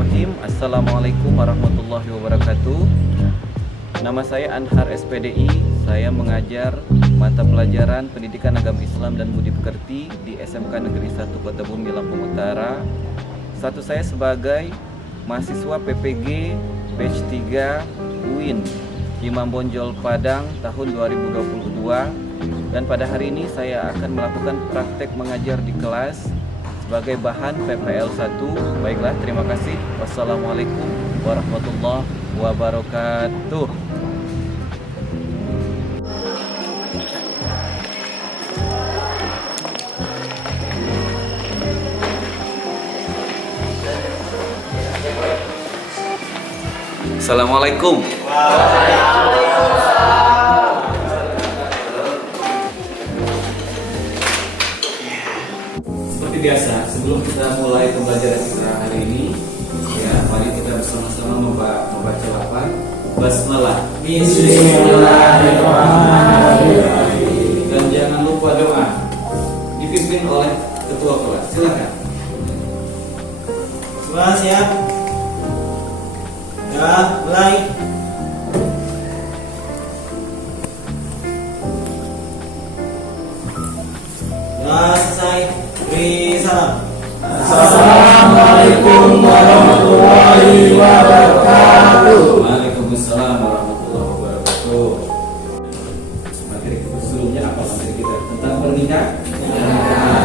Bismillahirrahmanirrahim. Assalamualaikum warahmatullahi wabarakatuh. Nama saya Anhar SPDI. Saya mengajar mata pelajaran Pendidikan Agama Islam dan Budi Pekerti di SMK Negeri 1 Kota Bumi, Lampung Utara. Status saya sebagai mahasiswa PPG Batch 3 UIN Imam Bonjol Padang tahun 2022. Dan pada hari ini saya akan melakukan praktek mengajar di kelas sebagai bahan PPL 1. Baiklah, terima kasih. Wassalamualaikum warahmatullahi wabarakatuh. Assalamualaikum. Seperti biasa, sebelum kita mulai pembelajaran kita hari ini, ya, mari kita bersama-sama membaca lafaz basmalah. Bismillahirrahmanirrahim. Dan jangan lupa doa. Dipimpin oleh ketua kelas. Silakan. Semua siap? Ya, mulai. Ya, selesai. Beri salam. Assalamualaikum warahmatullahi wabarakatuh. Waalaikumsalam warahmatullahi wabarakatuh. Materi sebelumnya apa materi kita tentang pernikahan?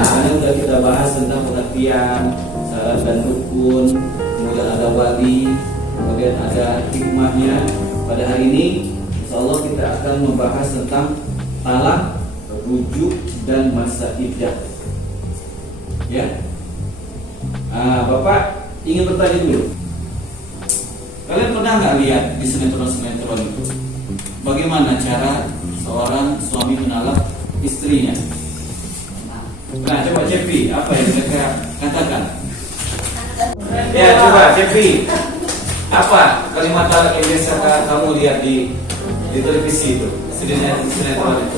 Karena sudah kita bahas tentang pengertian syarat dan rukun, kemudian ada wali, kemudian ada hikmahnya. Pada hari ini, insya Allah kita akan membahas tentang talak, rujuk, dan masa iddah. Ya, Bapak ingin bertanya dulu. Kalian pernah nggak lihat di sinetron-sinetron itu bagaimana cara seorang suami menalak istrinya? Nah, coba Cepi, apa yang mereka katakan? Ya, coba Cepi, apa kalimat talak yang biasa kamu lihat di televisi itu, sinetron itu?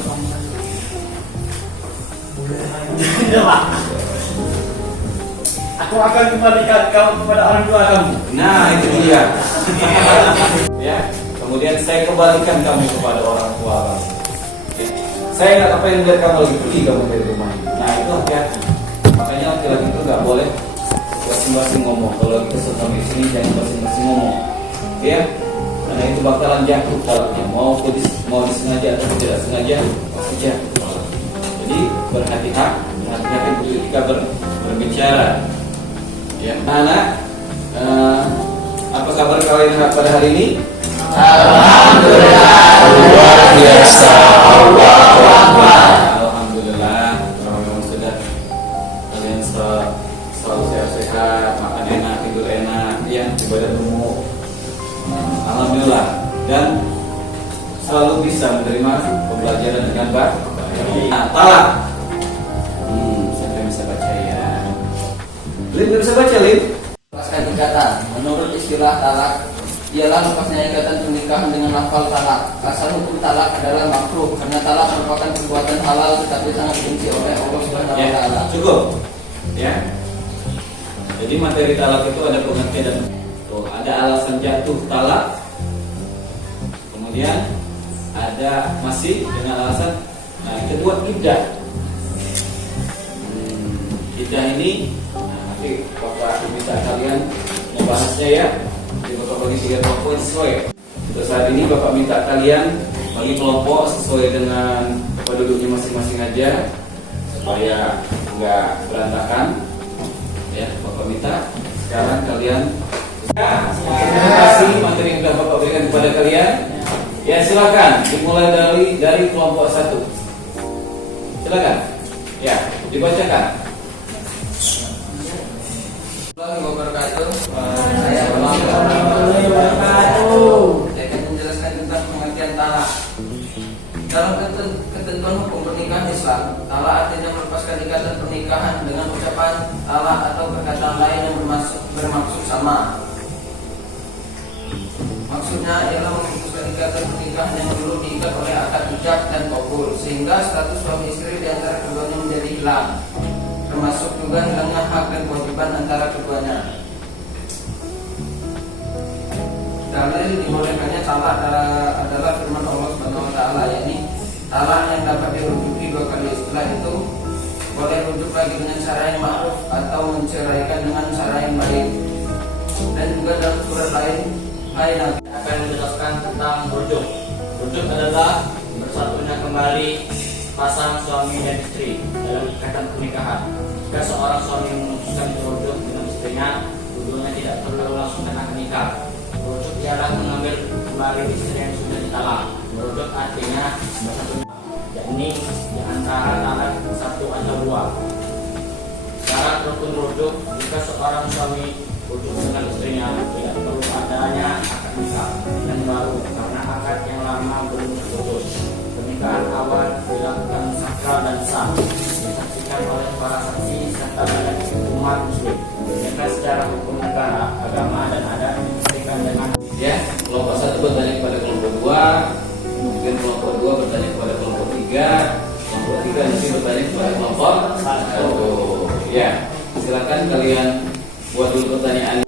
Aku akan kembalikan kamu kepada orang tua kamu. Nah, itu dia. Ya, kemudian saya kembalikan kamu kepada orang tua kamu. Ya. Saya nggak kepengen biar kamu lagi pergi kamu dari rumah. Nah, itu hati-hati. Makanya laki-laki itu nggak boleh basing-basing ngomong. Kalau kita suami sini jangan basing-basing ngomong. Ya, karena itu bakalan jatuh talaknya. Mau disengaja atau tidak sengaja pasti jatuh. Jadi berhati-hati ketika berbicara. Ya, anak, apa kabar kalian pada hari ini? Alhamdulillah, luar biasa. Allahu Akbar. Alhamdulillah, memang sudah kalian selalu sehat-sehat, makan enak, tidur enak, ya, ibadah umum. Alhamdulillah, dan selalu bisa menerima pembelajaran dengan baik. Nah, talak. Siapa yang bisa baca ya? Lin, bisa baca Lin? Lepaskan ikatan. Menurut istilah talak, ialah lepasnya ikatan pernikahan dengan lafal talak. Asal hukum talak adalah makruh karena talak merupakan perbuatan halal tetapi sangat dibenci oleh Allah Subhanahu wa taala. Cukup. Ya. Jadi materi talak itu ada pengertian dan ada alasan jatuh talak. Kemudian ada masih dengan alasan. Nah, kedua iddah. Iddah ini nanti Bapak bisa kalian membahasnya ya. Jadi Bapak bagi 3 kelompok sesuai. Untuk saat ini Bapak minta kalian bagi kelompok sesuai dengan penduduknya masing-masing aja supaya nggak berantakan. Ya, Bapak minta sekarang kalian terima kasih materi yang sudah Bapak berikan kepada kalian. Ya, silakan dimulai dari kelompok 1. Silakan. Ya, dibacakan. Wabarakatuh. Saya akan menjelaskan tentang pengertian talak. Dalam ketentuan hukum pernikahan Islam, talak artinya melepaskan ikatan pernikahan dengan ucapan talak atau perkataan lain yang bermaksud sama. Maksudnya ialah memutuskan ikatan pernikahan yang dulu diikat oleh akad ijab dan qabul, sehingga status suami istri di antara keduanya menjadi hilang. Termasuk juga hilangnya hak dan kewajiban antara keduanya. dalil dibolehkannya talak adalah firman Allah Subhanahu wa taala, yakni talak yang dapat dirujuki 2 kali. Setelah itu boleh rujuk lagi dengan cara yang ma'ruf atau menceraikan dengan cara yang baik. Dan juga dalam surat lain akan menjelaskan tentang rujuk. Rujuk adalah bersatunya kembali pasang suami dan istri dalam ikatan pernikahan. Jika seorang suami memutuskan merujuk dengan istrinya, keduanya tidak perlu langsung kena nikah. Merujuk ialah mengambil kembali istri yang sudah ditalak. Merujuk artinya bersatu, yakni di antara talak 1 atau 2. Syarat rukun rujuk: jika seorang suami rujuk dengan istrinya, tidak perlu adanya akad nikah yang baru karena akad yang lama belum terputus. Pernikahan awal dilakukan sakral dan sah, disaksikan oleh para saksi serta banyak umat muslim. Dengan secara hukum negara, agama dan adat dibuktikan dengan Kelompok 1 bertanya kepada kelompok 2, kemudian kelompok 2 bertanya kepada kelompok 3, kelompok 3 nanti bertanya kepada kelompok 1. Ya, silakan kalian buat dulu pertanyaan.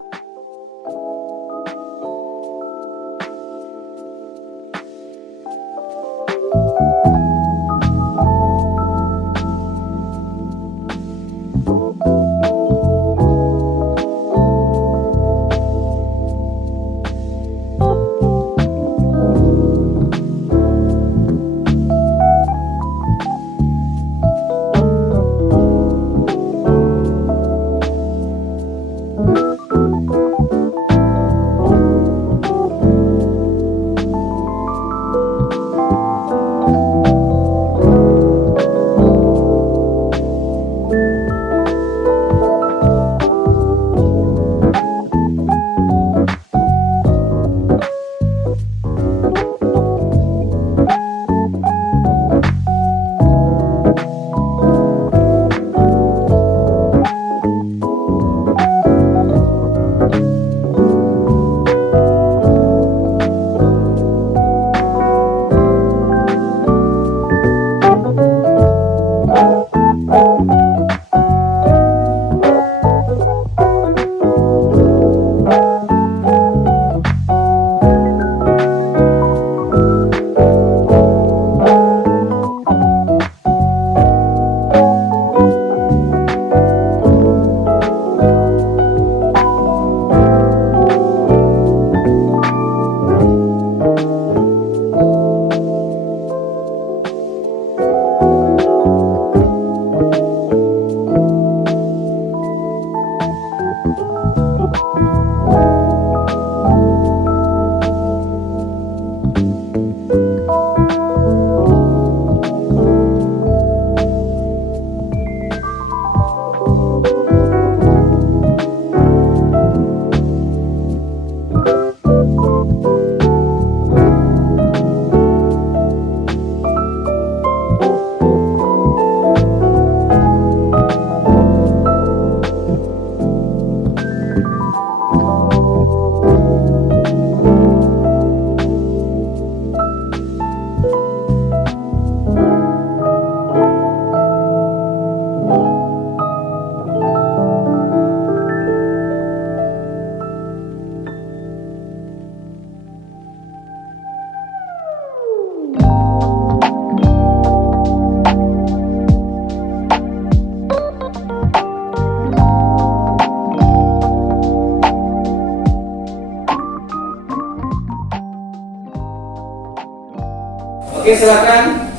Oke, silakan.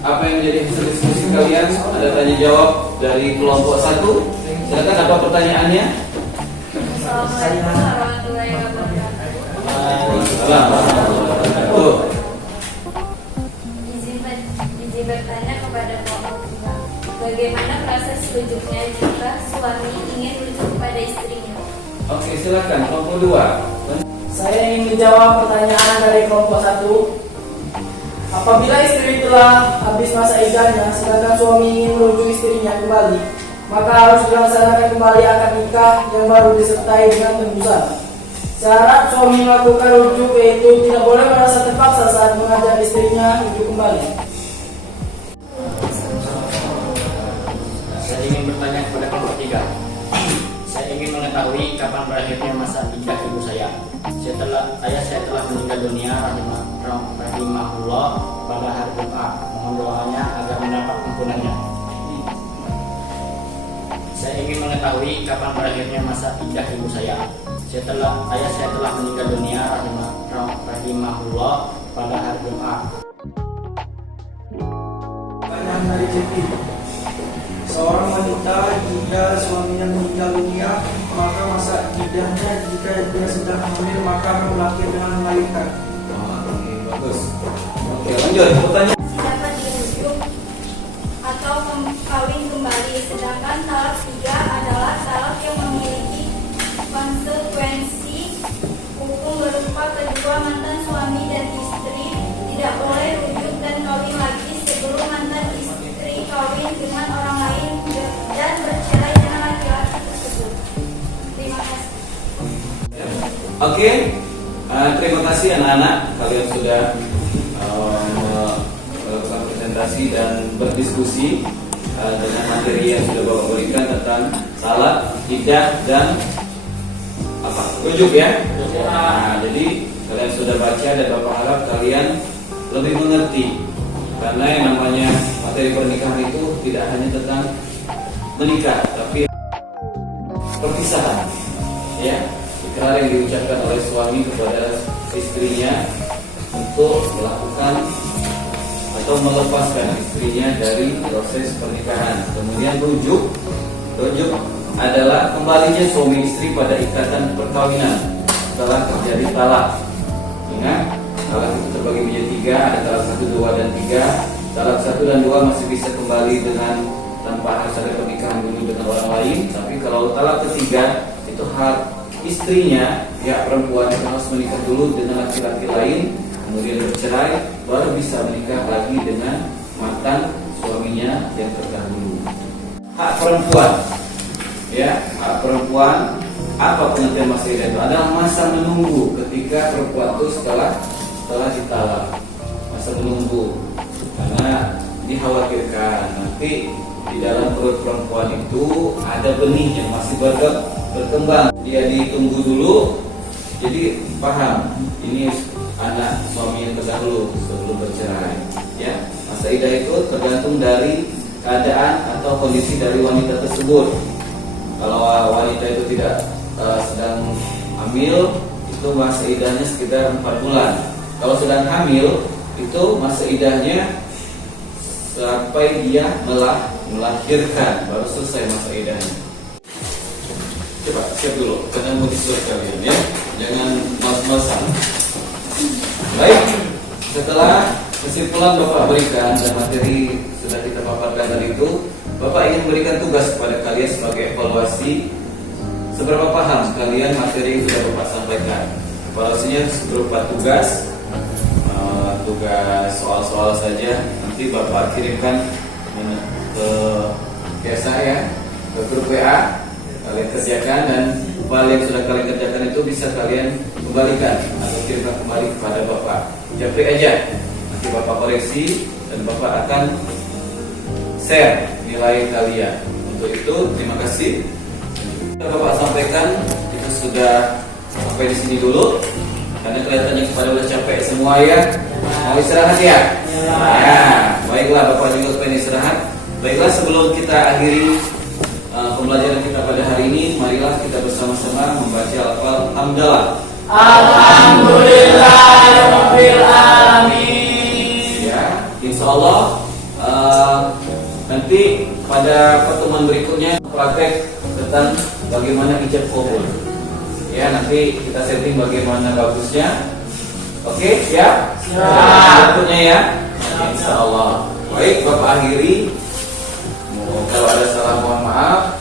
Apa yang menjadi hasil diskusi kalian? Ada tanya jawab dari kelompok 1. Silakan, apa pertanyaannya? Assalamualaikum warahmatullahi wabarakatuh. Waalaikumsalam warahmatullahi wabarakatuh. Izin bertanya kepada kelompok 2. Bagaimana proses rujuknya jika suami ingin rujuk kepada istrinya? Oke, silakan kelompok 2. Saya ingin menjawab pertanyaan dari kelompok 1. Apabila istri telah habis masa iddahnya, sedangkan suami ingin merujuk istrinya kembali, maka harus dilaksanakan kembali akad nikah yang baru disertai dengan tembusan. Syarat suami melakukan rujuk yaitu tidak boleh merasa terpaksa saat mengajak istrinya rujuk kembali. Saya ingin bertanya kepada kelompok 3. Saya ingin mengetahui mengetahui kapan berakhirnya masa iddah ibu saya. Ayah saya telah meninggal dunia rahimahullah pada hari Jumat. Mohon doanya agar mendapat ampunannya. Saya ingin mengetahui kapan berakhirnya masa iddah ibu saya. Ayah saya telah meninggal dunia rahimahullah pada hari Jumat. Pertanyaan dari Cepi. Seorang wanita jika suaminya meninggal dunia, maka masa iddahnya jika dia sedang hamil maka akan berakhir dengan melahirkan. Bagus. Oke, lanjut pertanyaan. dapat dirujuk atau kawin kembali, sedangkan talak 3 adalah talak yang memiliki konsekuensi hukum berupa kedua mantan suami dan istri tidak boleh rujuk dan kawin lagi sebelum mantan istri kawin dengan orang lain dan bercerai dengan laki-laki tersebut. Terima kasih. Oke, terima kasih anak-anak, kalian sudah melakukan presentasi dan berdiskusi dengan materi yang sudah Bapak berikan tentang salat, iddah dan rujuk ya. Nah, jadi kalian sudah baca dan Bapak harap kalian lebih mengerti, karena yang namanya materi pernikahan itu tidak hanya tentang menikah, tapi perpisahan, ya. Ikrar yang diucapkan oleh suami kepada istrinya untuk melakukan atau melepaskan istrinya dari proses pernikahan. Kemudian rujuk adalah kembalinya suami istri pada ikatan perkawinan setelah terjadi talak. Ingat, talak itu terbagi menjadi 3, ada talak 1, 2, dan 3. Talak 1 dan 2 masih bisa kembali dengan tanpa harus ada pernikahan dulu dengan orang lain. Tapi kalau talak ketiga itu hak istrinya, ya perempuan itu harus menikah dulu dengan laki-laki lain, kemudian bercerai, baru bisa menikah lagi dengan mantan suaminya yang terdahulu. Hak perempuan, ya, hak perempuan, apa pengertian masa iddah itu? Adalah masa menunggu ketika perempuan itu setelah ditalak, masa menunggu, karena dikhawatirkan nanti di dalam perut perempuan itu ada benih yang masih berkembang. Dia ditunggu dulu, jadi paham ini anak suami yang terdahulu sebelum bercerai. Ya, masa iddah itu tergantung dari keadaan atau kondisi dari wanita tersebut. Kalau wanita itu tidak sedang hamil, itu masa iddahnya sekitar 4 bulan. Kalau sedang hamil, itu masa iddahnya sampai dia melahirkan, baru selesai masa iddahnya. Coba siap dulu, karena mau disuruh kalian ya, jangan males-malesan. Baik, setelah kesimpulan Bapak berikan dan materi sudah kita paparkan tadi itu, Bapak ingin memberikan tugas kepada kalian sebagai evaluasi seberapa paham kalian materi yang sudah Bapak sampaikan. Evaluasinya berupa tugas soal-soal saja. Nanti Bapak kirimkan ke saya, ke grup WA. Kalian kerjakan, dan file yang sudah kalian kerjakan itu bisa kalian kembalikan atau kirimkan kembali kepada Bapak. Japri aja, nanti Bapak koreksi dan Bapak akan share nilai kalian. Untuk itu terima kasih. Bapak sampaikan itu sudah sampai di sini dulu, karena kelihatannya kepada udah capek semua ya. Mau istirahat ya? Ya, baiklah, Bapak juga pengen istirahat. Baiklah, sebelum kita akhiri pembelajaran kita pada hari ini, marilah kita bersama-sama membaca lafal hamdalah. Alhamdulillahirabbil alamin. Ya, insyaallah nanti pada pertemuan berikutnya praktek tentang bagaimana ijab qabul. Ya, nanti kita setting bagaimana bagusnya. Oke, siap? Siap. Berikutnya ya. Insyaallah. Baik, Bapak akhiri. Kalau ada salah mohon maaf.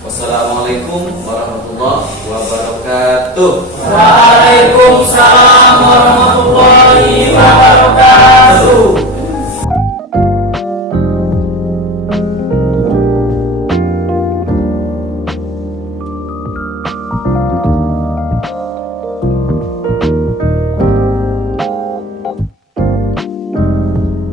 Wassalamualaikum warahmatullahi wabarakatuh. Waalaikumsalam.